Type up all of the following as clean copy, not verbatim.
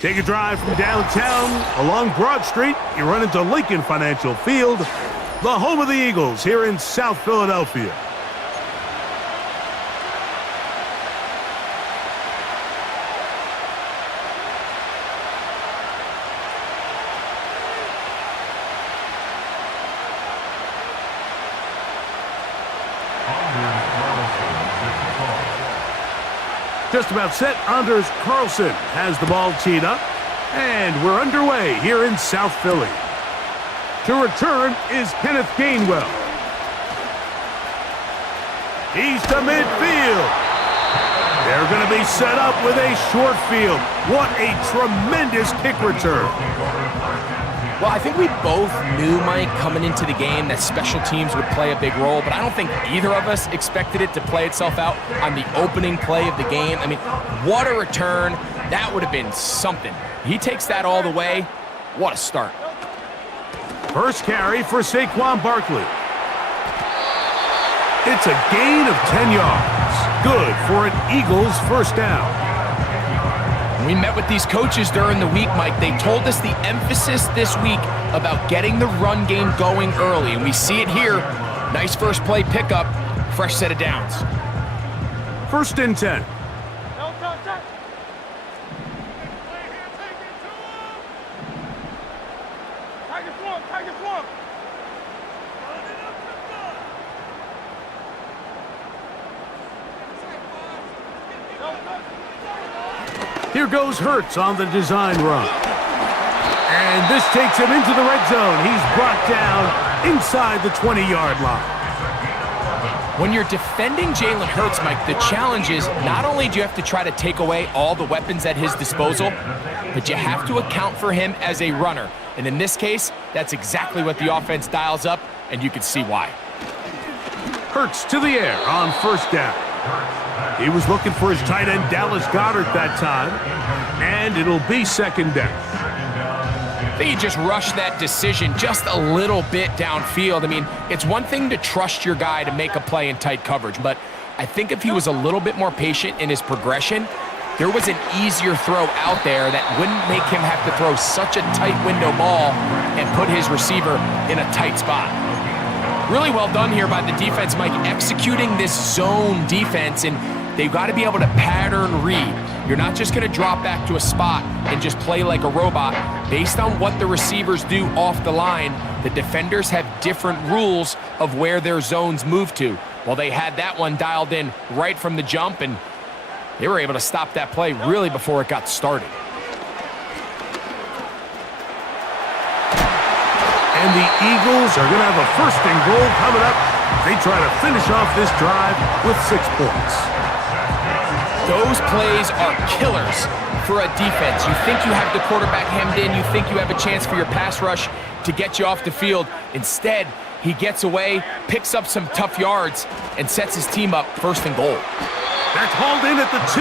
Take a drive from downtown along Broad Street. You run into Lincoln Financial Field, the home of the Eagles here in South Philadelphia. Just about set. Anders Carlson has the ball teed up, and we're underway here in South Philly. To return is Kenneth Gainwell. He's to midfield. They're going to be set up with a short field. What a tremendous kick return. Well, I think we both knew, Mike, coming into the game that special teams would play a big role, but I don't think either of us expected it to play itself out on the opening play of the game. I mean, what a return. That would have been something. He takes that all the way. What a start. First carry for Saquon Barkley. It's a gain of 10 yards. Good for an Eagles first down. We met with these coaches during the week, Mike. They told us the emphasis this week about getting the run game going early, and we see it here. Nice first play pickup, fresh set of downs. First and 10. Here goes Hurts on the design run. And this takes him into the red zone. He's brought down inside the 20-yard line. When you're defending Jalen Hurts, Mike, the challenge is not only do you have to try to take away all the weapons at his disposal, but you have to account for him as a runner. And in this case, that's exactly what the offense dials up, and you can see why. Hurts to the air on first down. He was looking for his tight end, Dallas Goedert, that time, and it'll be second down. I think he just rushed that decision just a little bit downfield. I mean, it's one thing to trust your guy to make a play in tight coverage, but I think if he was a little bit more patient in his progression, there was an easier throw out there that wouldn't make him have to throw such a tight window ball and put his receiver in a tight spot. Really well done here by the defense, Mike, executing this zone defense, and they've got to be able to pattern read. You're not just going to drop back to a spot and just play like a robot. Based on what the receivers do off the line, the defenders have different rules of where their zones move to. Well, they had that one dialed in right from the jump, and they were able to stop that play really before it got started. And the Eagles are going to have a first and goal coming up. They try to finish off this drive with 6 points. Those plays are killers for a defense. You think you have the quarterback hemmed in. You think you have a chance for your pass rush to get you off the field. Instead, he gets away, picks up some tough yards, and sets his team up first and goal. That's hauled in at the 2.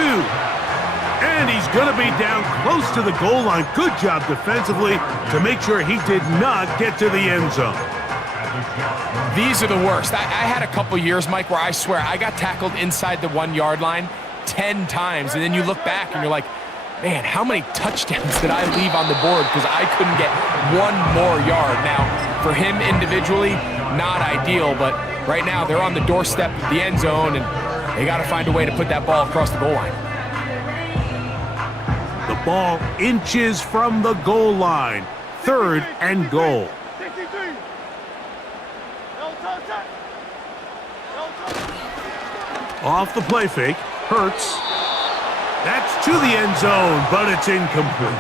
And he's going to be down close to the goal line. Good job defensively to make sure he did not get to the end zone. These are the worst. I had a couple years, Mike, where I swear I got tackled inside the 1-yard line 10 times. And then you look back and you're like, man, how many touchdowns did I leave on the board because I couldn't get one more yard? Now, for him individually, not ideal, but right now they're on the doorstep of the end zone, and they got to find a way to put that ball across the goal line. The ball inches from the goal line. Third and goal. Off the play fake. Hurts. That's to the end zone, but it's incomplete.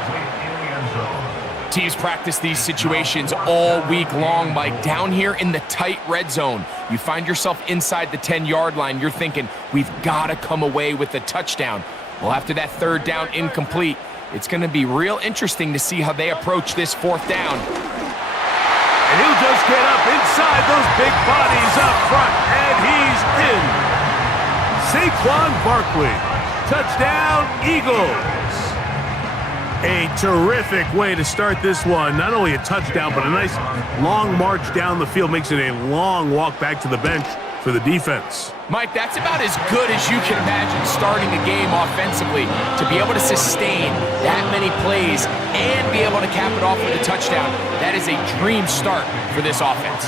Teams practice these situations all week long, Mike. Down here in the tight red zone, you find yourself inside the 10-yard line. You're thinking, we've got to come away with a touchdown. Well, after that third down incomplete, it's going to be real interesting to see how they approach this fourth down. And he'll just get up inside those big bodies up front, and he's in. Saquon Barkley, touchdown Eagles. A terrific way to start this one. Not only a touchdown, but a nice long march down the field. Makes it a long walk back to the bench for the defense. Mike, that's about as good as you can imagine starting a game offensively. To be able to sustain that many plays and be able to cap it off with a touchdown, that is a dream start for this offense.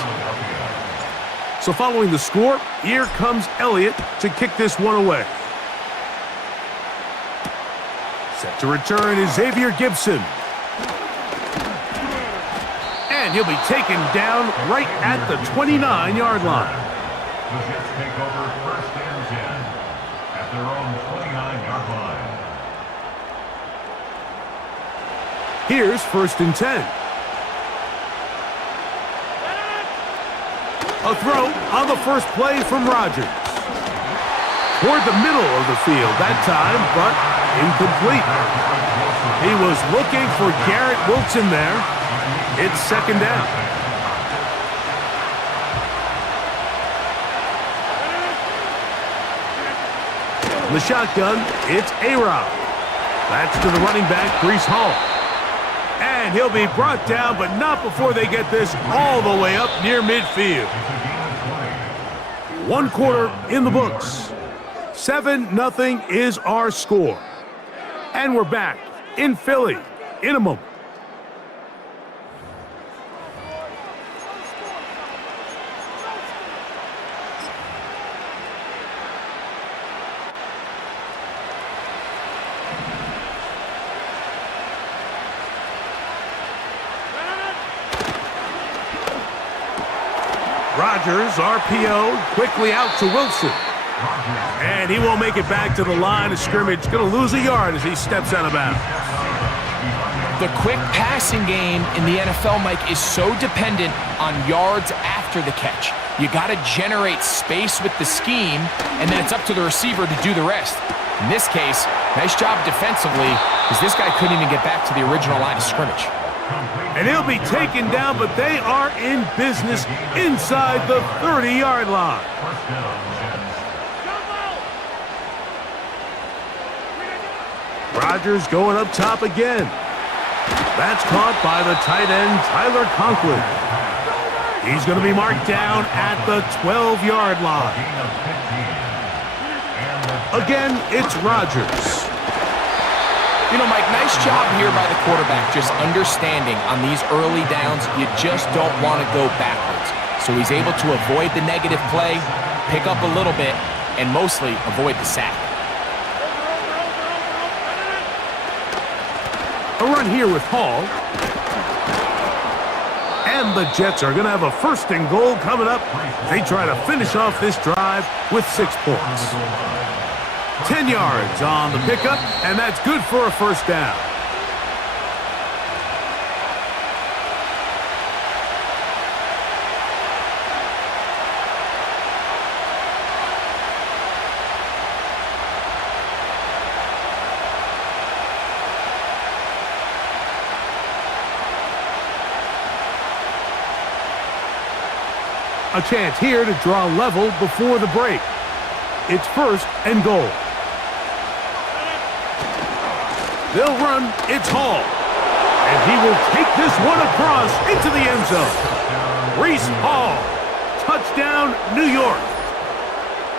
So following the score, here comes Elliott to kick this one away. Set to return is Xavier Gibson. And he'll be taken down right at the 29-yard line. The Jets take over 1st and 10 at their own 29-yard line. Here's 1st and 10. A throw on the first play from Rodgers. Toward the middle of the field that time, but incomplete. He was looking for Garrett Wilson there. It's 2nd down. The shotgun, it's A-Rob. That's to the running back, Breece Hall. And he'll be brought down, but not before they get this all the way up near midfield. 1 quarter in the books. 7-0 is our score. And we're back in Philly in a moment. Rodgers, RPO, quickly out to Wilson. And he won't make it back to the line of scrimmage. Going to lose a yard as he steps out of bounds. The quick passing game in the NFL, Mike, is so dependent on yards after the catch. You got to generate space with the scheme, and then it's up to the receiver to do the rest. In this case, nice job defensively, because this guy couldn't even get back to the original line of scrimmage. And he'll be taken down, but they are in business inside the 30-yard line. Rodgers going up top again. That's caught by the tight end, Tyler Conklin. He's going to be marked down at the 12-yard line. Again, it's Rodgers. You know, Mike, nice job here by the quarterback, just understanding on these early downs, you just don't want to go backwards. So he's able to avoid the negative play, pick up a little bit, and mostly avoid the sack. A run here with Hall. And the Jets are going to have a 1st and goal coming up. They try to finish off this drive with 6 points. 10 yards on the pickup, and that's good for a 1st down. A chance here to draw level before the break. It's 1st and goal. They'll run. It's Hall. And he will take this one across into the end zone. Breece Hall. Touchdown, New York.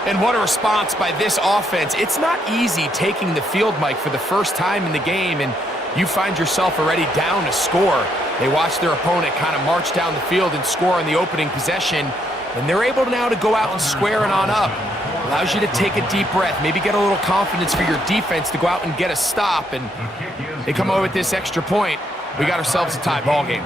And what a response by this offense. It's not easy taking the field, Mike, for the first time in the game, and you find yourself already down a score. They watch their opponent kind of march down the field and score in the opening possession, and they're able now to go out and square it on up. Allows you to take a deep breath, maybe get a little confidence for your defense to go out and get a stop, and they come away with this extra point. We got ourselves a tie ball game.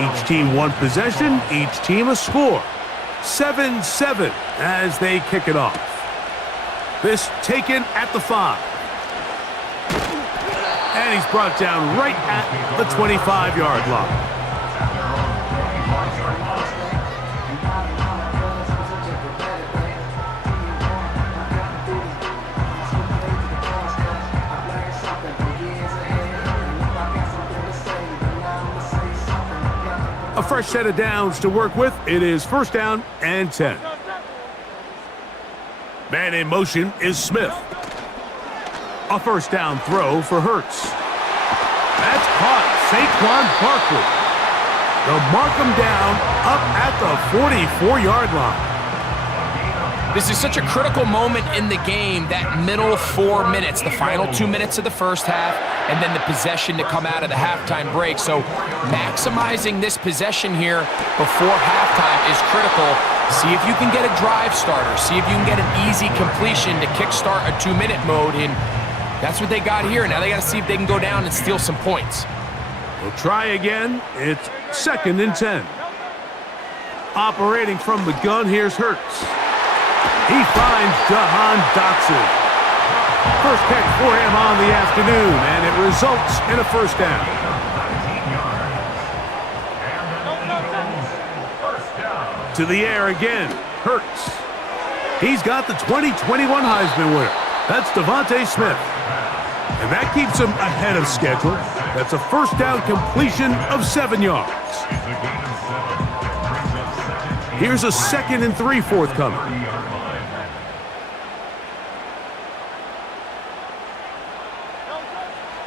Each team one possession, each team a score. 7-7 as they kick it off. This taken at the 5. And he's brought down right at the 25-yard line. A fresh set of downs to work with. It is first down and 10. Man in motion is Smith. A first down throw for Hurts. That's caught. Saquon Barkley. They'll mark him down up at the 44-yard line. This is such a critical moment in the game, that middle 4 minutes, the final 2 minutes of the first half, and then the possession to come out of the halftime break. So maximizing this possession here before halftime is critical. See if you can get a drive starter. See if you can get an easy completion to kickstart a 2-minute mode. And that's what they got here. Now they got to see if they can go down and steal some points. We'll try again. It's second and 10. Operating from the gun, here's Hurts. He finds Jahan Dotson. First catch for him on the afternoon, and it results in a first down. To the air again, Hurts. He's got the 2021 Heisman winner. That's Devontae Smith. And that keeps him ahead of schedule. That's a first down completion of 7 yards. Here's a 2nd and 3 forthcoming.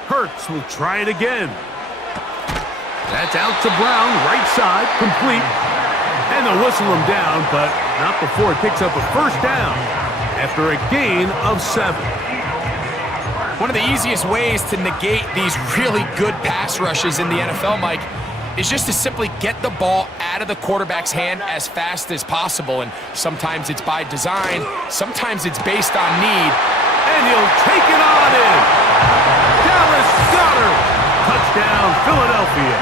Hurts will try it again. That's out to Brown, right side, complete. And they'll whistle him down, but not before it picks up a first down after a gain of 7. One of the easiest ways to negate these really good pass rushes in the NFL, Mike, is just to simply get the ball out of the quarterback's hand as fast as possible. And sometimes it's by design, sometimes it's based on need. And he'll take it on in. Dallas Goedert. Touchdown, Philadelphia.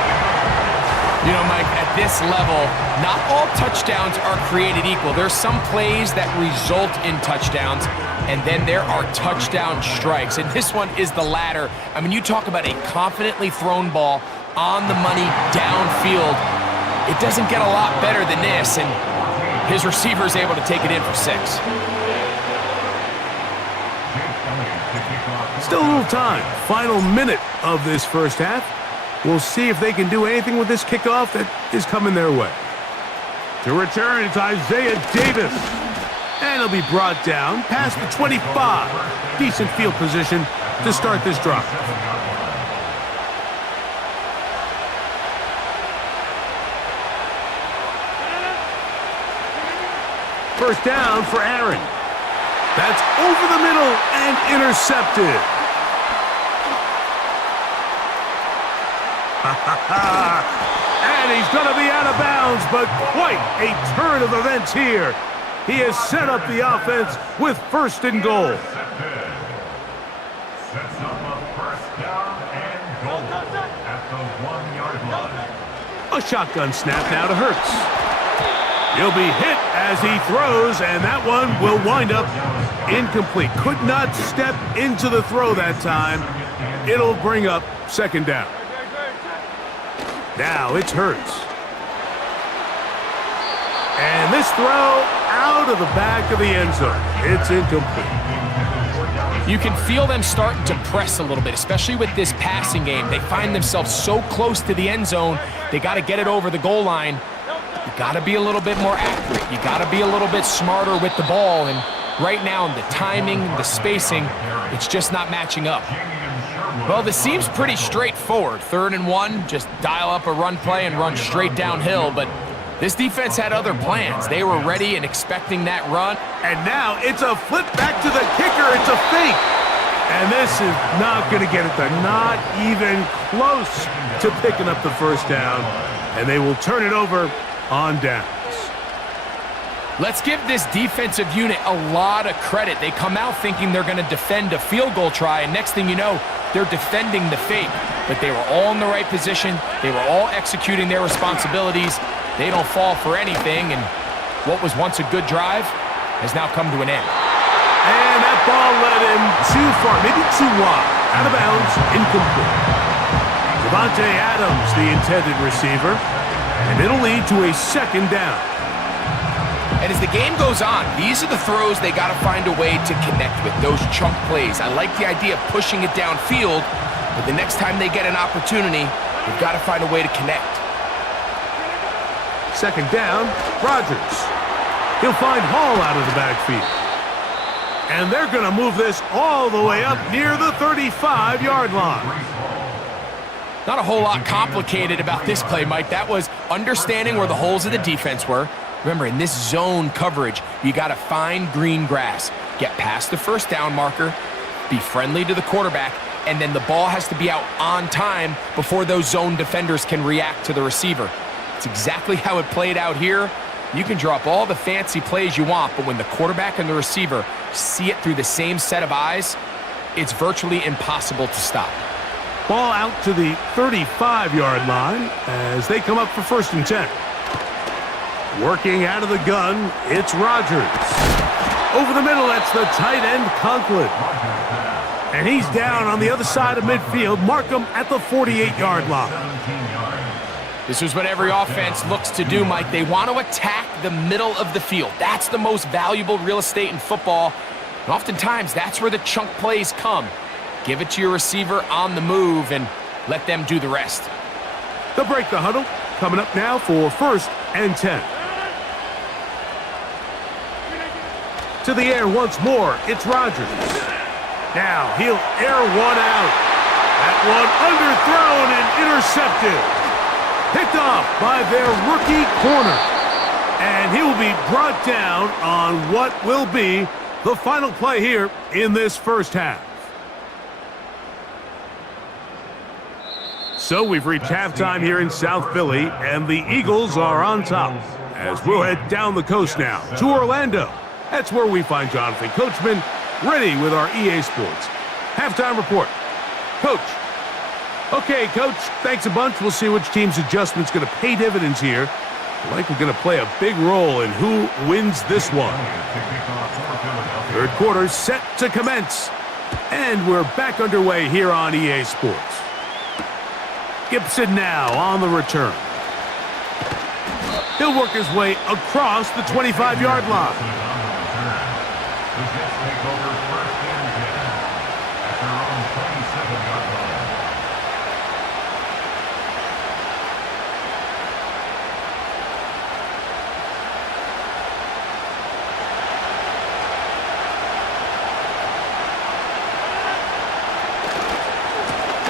You know, Mike, at this level, not all touchdowns are created equal. There's some plays that result in touchdowns, and then there are touchdown strikes. And this one is the latter. I mean, you talk about a confidently thrown ball on the money downfield. It doesn't get a lot better than this, and his receiver is able to take it in for 6. Still a little time. Final minute of this first half. We'll see if they can do anything with this kickoff that is coming their way. To return, it's Isaiah Davis. And he'll be brought down past the 25. Decent field position to start this drive. First down for Aaron. That's over the middle and intercepted. And he's going to be out of bounds, but quite a turn of events here. He has set up the offense with first and goal. Sets up a first down and goal at the 1-yard line. A shotgun snap now to Hurts. He'll be hit as he throws, and that one will wind up incomplete. Could not step into the throw that time. It'll bring up second down. Now it's Hurts. And this throw out of the back of the end zone. It's incomplete. You can feel them starting to press a little bit, especially with this passing game. They find themselves so close to the end zone, they got to get it over the goal line. You got to be a little bit more accurate. You got to be a little bit smarter with the ball. And right now, the timing, the spacing, it's just not matching up. Well, this seems pretty straightforward. 3rd and 1, just dial up a run play and run straight downhill. But this defense had other plans. They were ready and expecting that run. And now it's a flip back to the kicker. It's a fake. And this is not going to get it done. Not even close to picking up the first down. And they will turn it over on downs. Let's give this defensive unit a lot of credit. They come out thinking they're going to defend a field goal try, and next thing you know, they're defending the fake. But they were all in the right position. They were all executing their responsibilities. They don't fall for anything, and what was once a good drive has now come to an end. And that ball led him too far, maybe too wide. Out of bounds, incomplete. Devontae Adams, the intended receiver, and it'll lead to a second down. And as the game goes on, these are the throws they got to find a way to connect with, those chunk plays. I like the idea of pushing it downfield, but the next time they get an opportunity, they've got to find a way to connect. Second down, Rodgers. He'll find Hall out of the backfield. And they're going to move this all the way up near the 35-yard line. Not a whole lot complicated about this play, Mike. That was understanding where the holes of the defense were. Remember, in this zone coverage, you got to find green grass. Get past the first down marker, be friendly to the quarterback, and then the ball has to be out on time before those zone defenders can react to the receiver. It's exactly how it played out here. You can draw up all the fancy plays you want, but when the quarterback and the receiver see it through the same set of eyes, it's virtually impossible to stop. Ball out to the 35-yard line as they come up for 1st and 10. Working out of the gun, it's Rodgers. Over the middle, that's the tight end, Conklin. And he's down on the other side of midfield. Mark him at the 48-yard line. This is what every offense looks to do, Mike. They want to attack the middle of the field. That's the most valuable real estate in football. And oftentimes, that's where the chunk plays come. Give it to your receiver on the move and let them do the rest. They'll break the huddle. Coming up now for 1st and 10. To the air once more, it's Rodgers. Now he'll air one out. That one underthrown and intercepted. Picked off by their rookie corner. And he will be brought down on what will be the final play here in this first half. So we've reached halftime here in South Philly, and the Eagles are on top. As we'll head down the coast now to Orlando. That's where we find Jonathan Coachman ready with our EA Sports halftime report. Coach. Okay, Coach, thanks a bunch. We'll see which team's adjustment's going to pay dividends here. Like we're going to play a big role in who wins this one. Third quarter set to commence. And we're back underway here on EA Sports. Gibson now on the return. He'll work his way across the 25-yard line.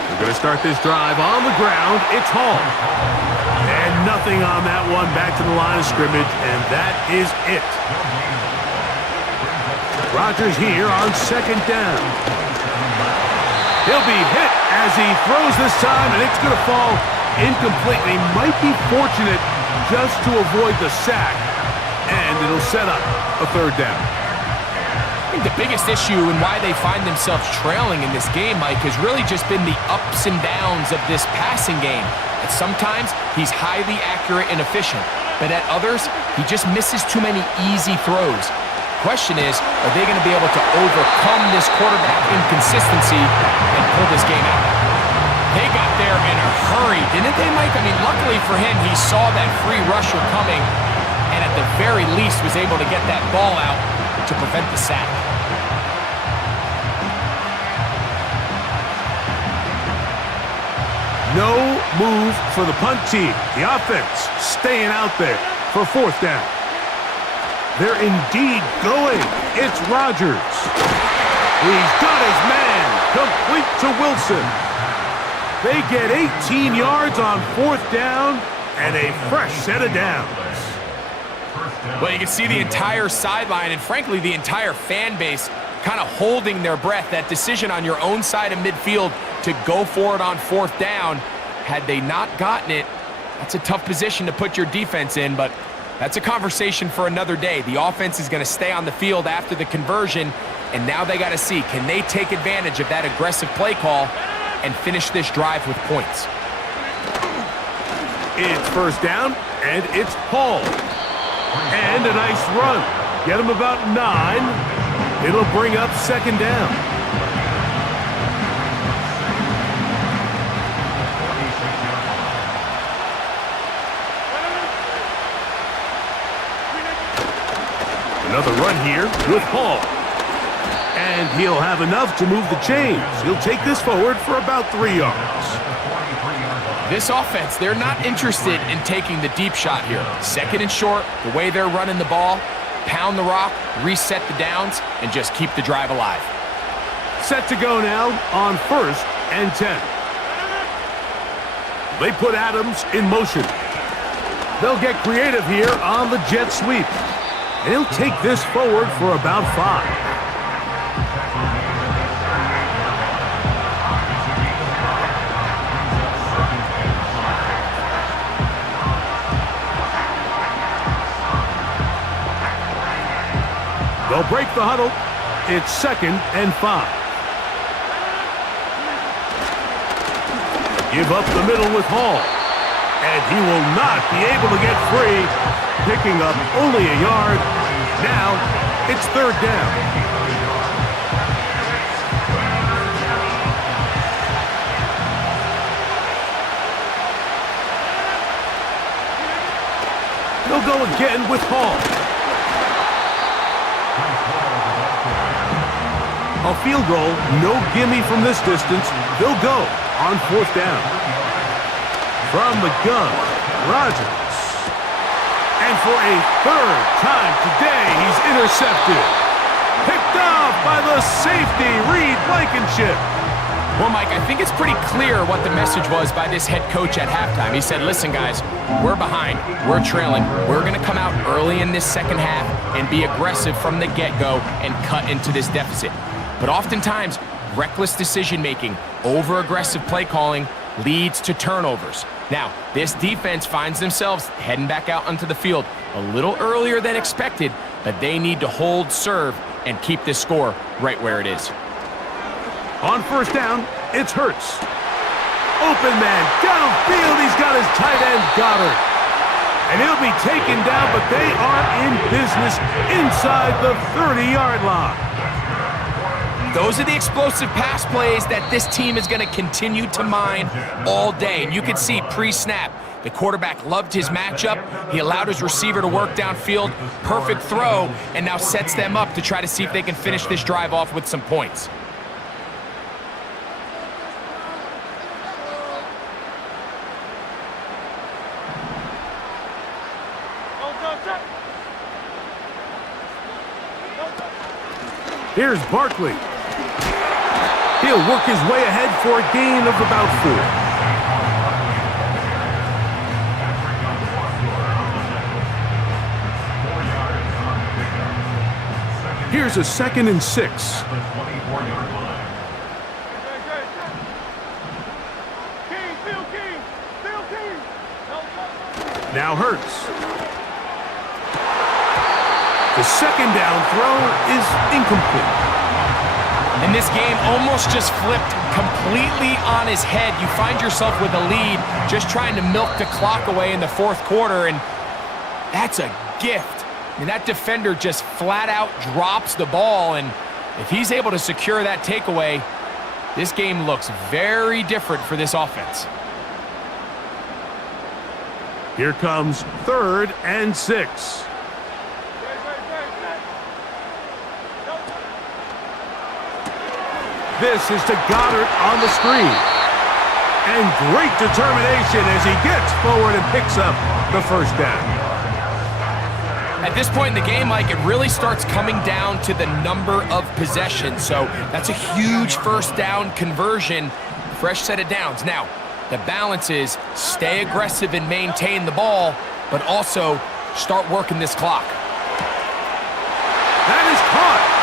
We're going to start this drive on the ground. It's Hall. And nothing on that one. Back to the line of scrimmage, and that is it. Rodgers here on 2nd down. He'll be hit as he throws this time, and it's going to fall incomplete. He might be fortunate just to avoid the sack, and it'll set up a 3rd down. I think the biggest issue and why they find themselves trailing in this game, Mike, has really just been the ups and downs of this passing game. And sometimes he's highly accurate and efficient, but at others, he just misses too many easy throws. Question is, are they going to be able to overcome this quarterback inconsistency and pull this game out? They got there in a hurry, didn't they, Mike? I mean, luckily for him, he saw that free rusher coming and at the very least was able to get that ball out to prevent the sack. No move for the punt team. The offense staying out there for 4th down. They're indeed going. It's Rodgers. He's got his man. Complete to Wilson. They get 18 yards on 4th down and a fresh set of downs. Well, you can see the entire sideline and, frankly, the entire fan base kind of holding their breath. That decision on your own side of midfield to go for it on 4th down, had they not gotten it, that's a tough position to put your defense in, but that's a conversation for another day. The offense is going to stay on the field after the conversion, and now they got to see, can they take advantage of that aggressive play call and finish this drive with points? It's 1st down, and it's Hall. And a nice run. Get him about 9. It'll bring up 2nd down. Another run here with Hall. And he'll have enough to move the chains. He'll take this forward for about 3 yards. This offense, they're not interested in taking the deep shot here. Second and short, the way they're running the ball, pound the rock, reset the downs, and just keep the drive alive. Set to go now on 1st and 10. They put Adams in motion. They'll get creative here on the jet sweep. And he'll take this forward for about 5. They'll break the huddle. It's 2nd and 5. Give up the middle with Hall. And he will not be able to get free. Picking up only a yard. Now it's 3rd down. They'll go again with Hall. A field goal, no gimme from this distance. They'll go on 4th down. From the gun, Rodgers. And for a 3rd time today, he's intercepted. Picked off by the safety, Reed Blankenship. Well, Mike, I think it's pretty clear what the message was by this head coach at halftime. He said, listen, guys, we're behind. We're trailing. We're going to come out early in this second half and be aggressive from the get-go and cut into this deficit. But oftentimes, reckless decision-making, over-aggressive play calling leads to turnovers. Now, this defense finds themselves heading back out onto the field a little earlier than expected, but they need to hold serve and keep this score right where it is. On 1st down, it's Hurts. Open man, downfield, he's got his tight end, Goddard. And he'll be taken down, but they are in business inside the 30-yard line. Those are the explosive pass plays that this team is going to continue to mine all day. And you can see pre-snap, the quarterback loved his matchup. He allowed his receiver to work downfield, perfect throw, and now sets them up to try to see if they can finish this drive off with some points. Here's Barkley. He'll work his way ahead for a gain of about 4. Here's a 2nd and 6. Now Hurts. The 2nd down throw is incomplete. And this game almost just flipped completely on his head. You find yourself with a lead, just trying to milk the clock away in the 4th quarter, and that's a gift. I mean, that defender just flat out drops the ball, and if he's able to secure that takeaway, this game looks very different for this offense. Here comes 3rd and 6. This is to Goddard on the screen. And great determination as he gets forward and picks up the 1st down. At this point in the game, Mike, it really starts coming down to the number of possessions. So that's a huge 1st down conversion, fresh set of downs. Now, the balance is stay aggressive and maintain the ball, but also start working this clock. That is caught.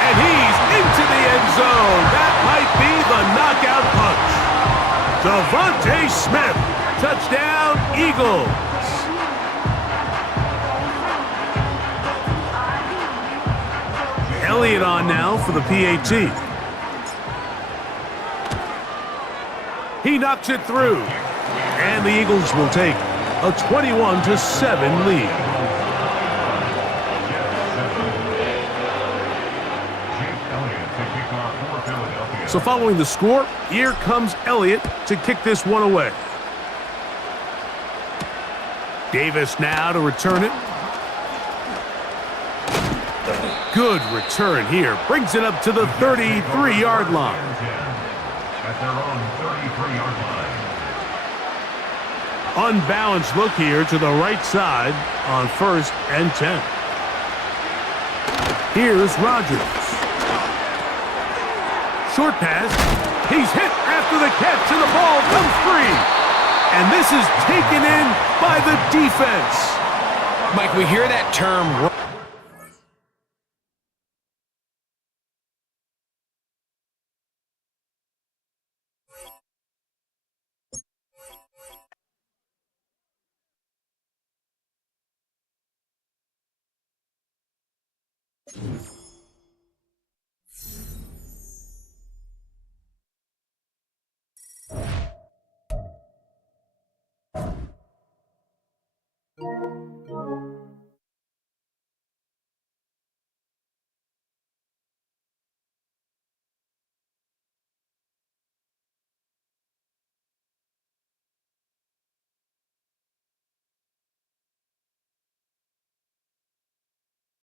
And he's into the end zone. That might be the knockout punch. Devontae Smith, touchdown, Eagles. Elliott on now for the PAT. He knocks it through. And the Eagles will take a 21-7 lead. So following the score, here comes Elliott to kick this one away. Davis now to return it. Good return here. Brings it up to the 33-yard line. At their own 33-yard line. Unbalanced look here to the right side on 1st and 10. Here's Rodgers. Short pass. He's hit after the catch, and the ball comes free. And this is taken in by the defense. Mike, we hear that term. You